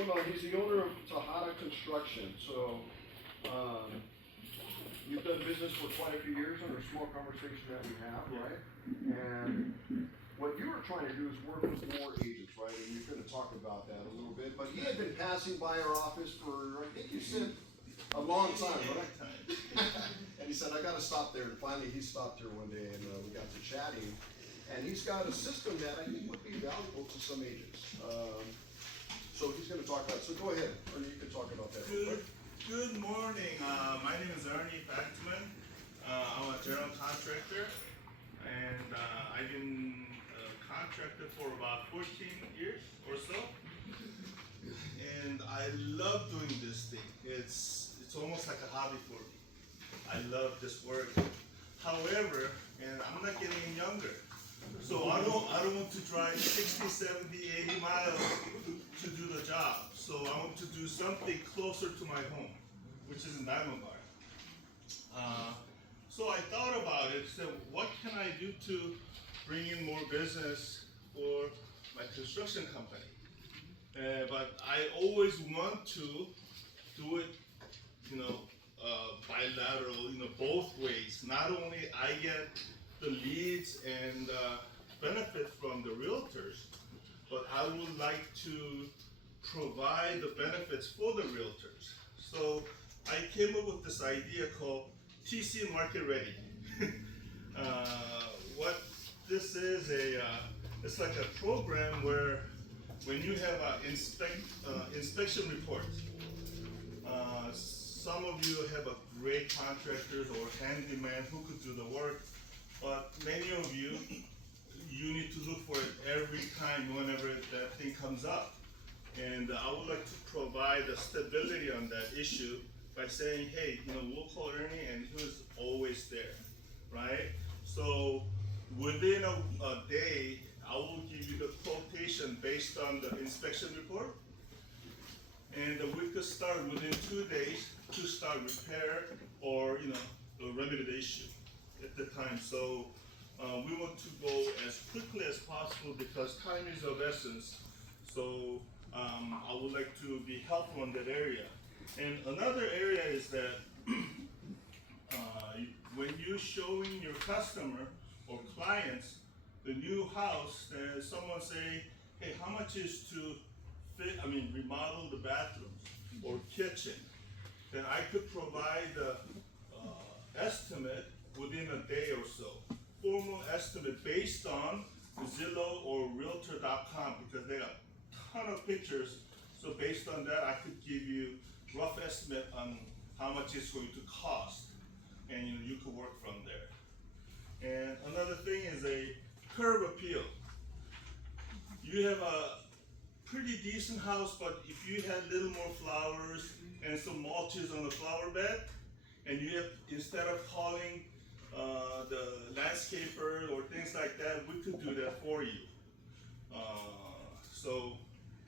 He's the owner of Tejada Construction. So you've done business for quite a few years under a small conversation that we have, right? And what you were trying to do is work with more agents, right? And you're going to talk about that a little bit. But he had been passing by our office for, I think you said, a long time, right? And he said, I got to stop there. And finally, he stopped here one day, and we got to chatting. And he's got a system that I think would be valuable to some agents. So he's going to talk about it. So go ahead, or you can talk about that. Good morning. My name is Ernie Factman. I'm a general contractor, and I've been a contractor for about 14 years or so. And I love doing this thing. It's almost like a hobby for me. I love this work. However, and I'm not getting any younger. So I don't want to drive 60, 70, 80 miles to do the job. So I want to do something closer to my home, which is in Diamond Bar. So I thought about it, said, what can I do to bring in more business for my construction company? But I always want to do it, bilateral, both ways. Not only I get the leads and benefit from the realtors, but I would like to provide the benefits for the realtors. So I came up with this idea called TC Market Ready. What this is it's like a program where when you have an inspection report, some of you have a great contractors or handyman who could do the work, but many of you need to look for it every time whenever that thing comes up. And I would like to provide a stability on that issue by saying, hey, we'll call Ernie and he was always there, right? So within a day, I will give you the quotation based on the inspection report. And we could start within 2 days to start repair or, remedy the issue at the time. So we want to go as quickly as possible because time is of essence. So I would like to be helpful in that area. And another area is that when you're showing your customer or clients the new house, then someone say, hey, how much is to remodel the bathrooms or kitchen? Then I could provide the estimate within a day or so. Formal estimate based on Zillow or Realtor.com because they got a ton of pictures. So based on that, I could give you rough estimate on how much it's going to cost, and you could work from there. And another thing is a curb appeal. You have a pretty decent house, but if you had a little more flowers and some mulches on the flower bed, and you have, instead of calling the landscaper or things like that, we could do that for you. So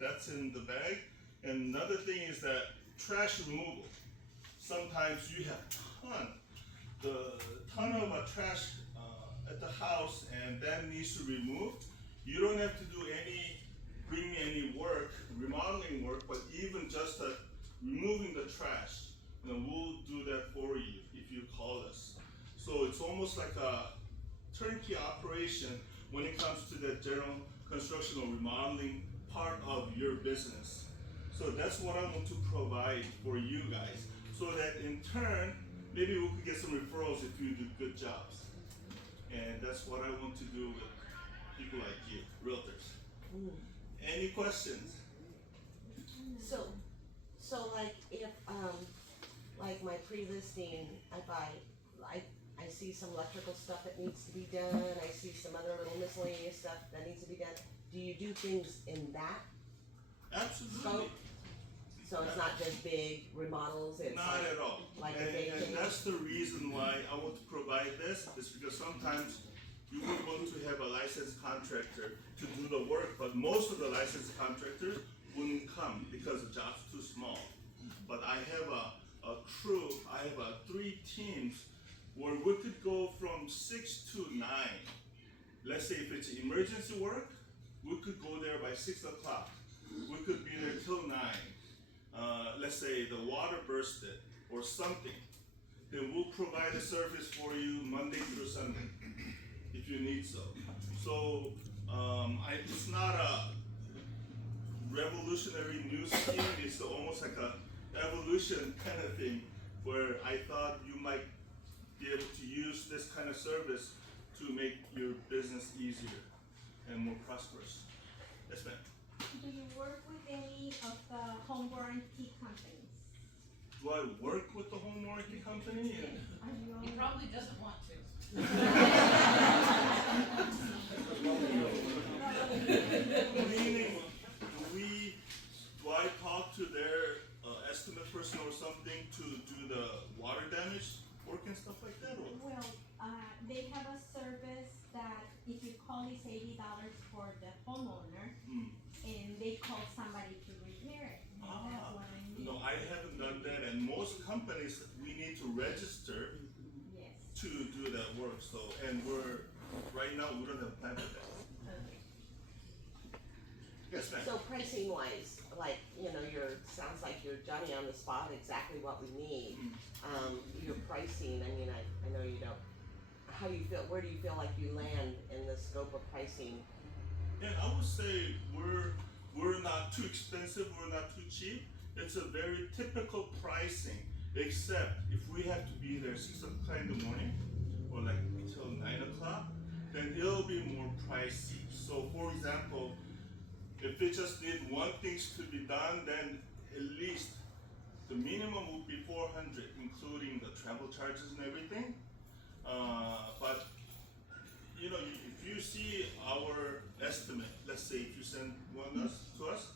that's in the bag. And another thing is that trash removal. Sometimes you have ton of trash at the house, and that needs to be removed. You don't have to do bring me any work, remodeling work, but even just removing the trash, we'll do that for you if you call us. So it's almost like a turnkey operation when it comes to the general construction or remodeling part of your business. So that's what I want to provide for you guys, so that in turn, maybe we could get some referrals if you do good jobs. And that's what I want to do with people like you, realtors. Any questions? So like if like my pre-listing, I see some electrical stuff that needs to be done, I see some other little miscellaneous stuff that needs to be done. Do you do things in that Absolutely. scope? So it's not just big remodels, it's Not at all. like and, a big and that's the reason why I want to provide this, is because sometimes you would want to have a licensed contractor to do the work, but most of the licensed contractors wouldn't come because the job's too small. But I have a crew, I have 3 teams where we could go from 6 to 9. Let's say if it's emergency work, we could go there by 6 o'clock. we could be there till 9. Let's say the water bursted or something, then we'll provide a service for you Monday through Sunday if you need so. So it's not a revolutionary new scheme, it's almost like a evolution kind of thing where I thought you might be able to use this kind of service to make your business easier and more prosperous. Yes, ma'am. Do you work with any of the home warranty companies? Do I work with the home warranty company? Are you He on? probably doesn't want to. Meaning, do I talk to their estimate person or something to do the water damage work and stuff like that? Or? Well, they have a service that if you call it's $80 for the homeowner, and they call somebody to repair it. That's what I mean. No, I haven't done that, and most companies, we need to register Yes. to do that work, so, and right now, we don't have a plan for that. Yes, ma'am. So pricing wise, like, sounds like you're Johnny on the spot, exactly what we need. Your pricing, I mean, I know you don't, how do you feel, where do you feel like you land in the scope of pricing? And I would say we're not too expensive, we're not too cheap. It's a very typical pricing, except if we have to be there 6 o'clock in the morning, or like until 9 o'clock, then it'll be more pricey. So for example, if they just need one thing to be done, then at least the minimum would be 400, including the travel charges and everything. But if you see our estimate, let's say if you send one to us,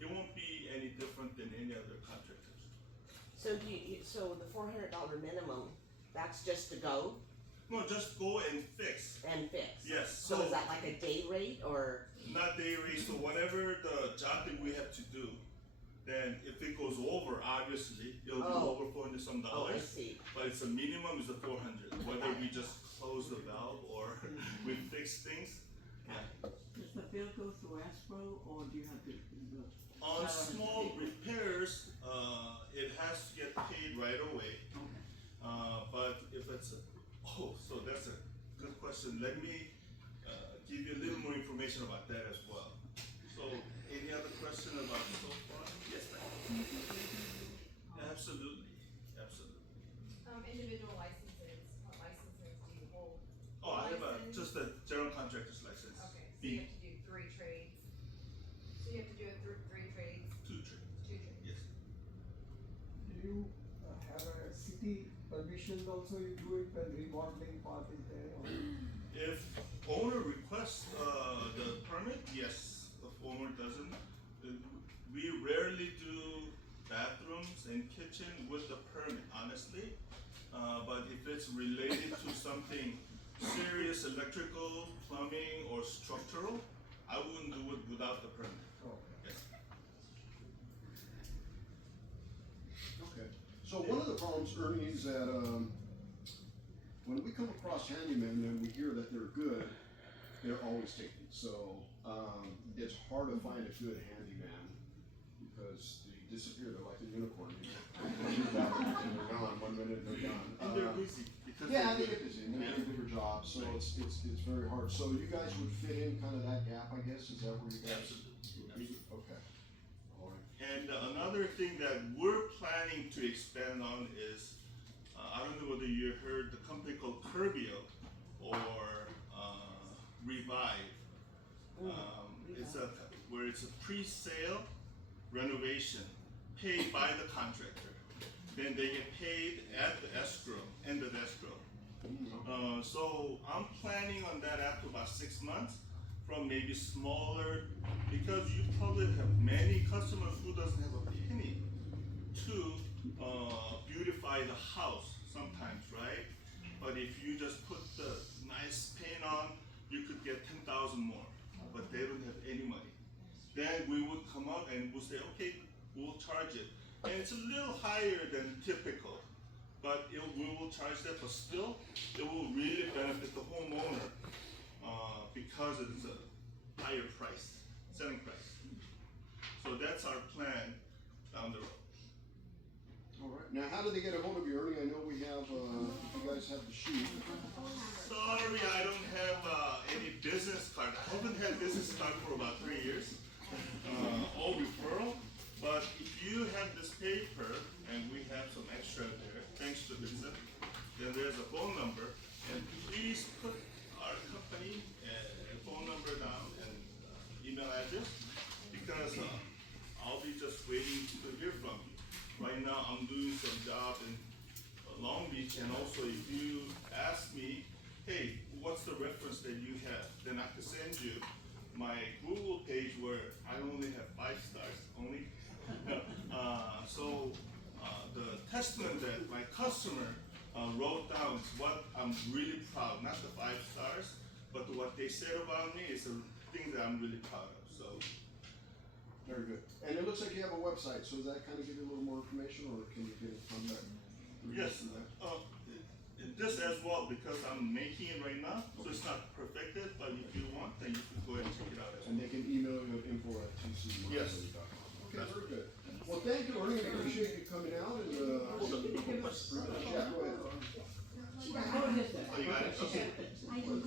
it won't be any different than any other contractors. So so the $400 minimum, that's just to go No, just go and fix. and fix? Yes. So is that like a day rate or? Not day rate, so whatever the job that we have to do, then if it goes over, obviously, it'll be over $400 some Oh, I dollars. see. But it's a minimum is a 400, whether we just close the valve or we fix things. Does the bill go through escrow or do you have to? On small repairs, it has to get paid right away. But if it's so that's a good question. Let me give you a little more information about that as well. So, any other question about so far? Yes, ma'am. Absolutely. Individual licenses, what licenses do you hold? Oh, I have License. just a general contractor's license. Okay, so you have to do 3 trades. So you have to do three trades, 2 trades. 2 trades. Yes. Do you have a city permission also, you do it when remodeling part is there? Or? If owner requests the permit, yes. If owner doesn't, we rarely do bathrooms and kitchen with the permit, honestly. But if it's related to something serious, electrical, plumbing, or structural, I wouldn't do it without the permit. Okay. Yes. Okay, so one of the problems, Ernie, is that, when we come across handymen and we hear that they're good, they're always taken. So, it's hard to find a good handyman because they disappear, they're like a unicorn, and they're gone, 1 minute they're gone. And they're busy. Because Yeah, they they're get busy, and they have bigger jobs, so Right. it's very hard. So you guys would fit in kind of that gap, I guess, is that where you guys? Absolutely. Okay, all right. And another thing that we're planning to expand on is, I don't know whether you heard the company called Curbio or Revive. It's a pre-sale renovation paid by the contractor. Then they get paid at the escrow, end of escrow. So I'm planning on that after about 6 months, from maybe smaller, because you probably have many customers who doesn't have a penny to beautify the house sometimes, right? But if you just put the nice paint on, you could get 10,000 more, but they don't have any money. Then we would come out and we'll say, okay, we'll charge it. And it's a little higher than typical, but we will charge that, but still, it will really benefit the homeowner because it's a higher price, selling price. So that's our plan down the road. All right. Now, how do they get a hold of you, Ernie? I know we have, you guys have the sheet. Sorry, I don't have any business card. I haven't had business card for about 3 years. All referral. But if you have this paper, and we have some extra there, thanks to Vincent, then there's a phone number, and please put our company phone number down and email address, because I'll be just waiting to hear from you. Right now, I'm doing some job in Long Beach, and also if you ask me, hey, what's the reference that you have, then I can send you my Google page where I only have 5 stars only. The testament that my customer wrote down is what I'm really proud, not the 5 stars, but what they said about me is a thing that I'm really proud of. So Very good. And it looks like you have a website, so does that kind of give you a little more information, or can you get in contact? yes, this as well, because I'm making it right now, so it's not perfected, but if you want, then you can go ahead and check it out as well. And they can email you at info@tc. Yes. Okay, very good. Well, thank you, Ernie. I appreciate you coming out and, yeah, go ahead. Oh, yes, sir. Oh, you got it? Okay. I use